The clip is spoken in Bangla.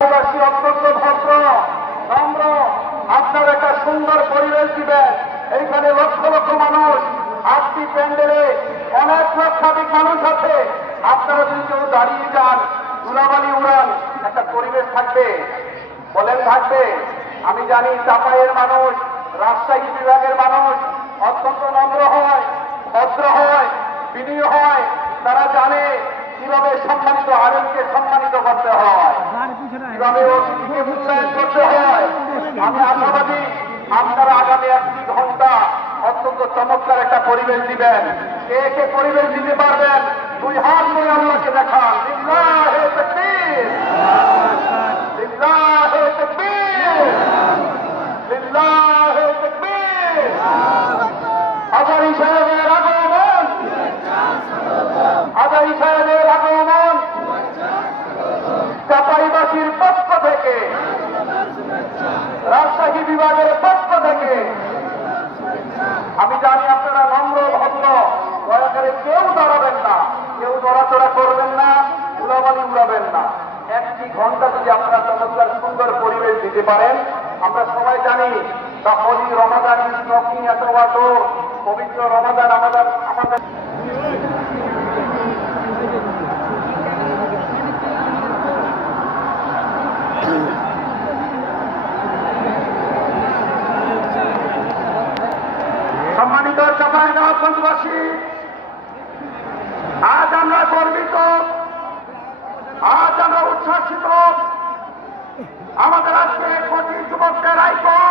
অত্যন্ত ভদ্র নম্র, আপনার একটা সুন্দর পরিবেশ দিবেন। এইখানে লক্ষ লক্ষ মানুষ, আটটি প্যান্ডেলে অনেক লক্ষাধিক মানুষ আছে। আপনারা যদি কেউ দাঁড়িয়ে যান, ধুলাবালি উড়ান, একটা পরিবেশ থাকবে, বলেন থাকবে? আমি জানি চাপাইয়ের মানুষ, রাজশাহী বিভাগের মানুষ অত্যন্ত নম্র হয়, ভদ্র হয়, বিনয়ী হয়। তারা জানে কিভাবে সম্মানিত আলেমকে সম্মানিত করতে হয়, কিভাবে অতিথিকে মূল্যায়ন করতে হয়। আমি আশাবাদী আপনারা আগামী 1 ঘন্টা অত্যন্ত চমৎকার একটা পরিবেশ দিবেন। কে কে পরিবেশ দিতে পারবেন? 2 হাত নিয়ে আল্লাহকে দেখান। লিল্লাহে তাকবীর, লিল্লাহে তাকবীর, লিল্লাহে তাকবীর। আজারি সাহেবের আগমন, আজারি সাহেবের আগমন চাপাইবাসীর পক্ষ থেকে, রাজশাহী বিভাগের পক্ষ থেকে। আমি জানি আপনারা নম্র ভদ্র, দয়া করে কেউ দাঁড়াবেন না, কেউ নড়াচড়া করবেন না, ধুলাবালি উড়াবেন না। 1 ঘন্টা যদি আপনারা চমৎকার সুন্দর পরিবেশ দিতে পারেন, আমরা সবাই জানি the holy Ramadan is knocking at our door. পবিত্র রমাদান আমাদের সম্মানিত চাঁপাইনবাবগঞ্জবাসী, আজ আমরা গর্বিত, আজ আমরা উচ্ছ্বাসিত। আমাদের আজকে কোটি যুবকদের আইকন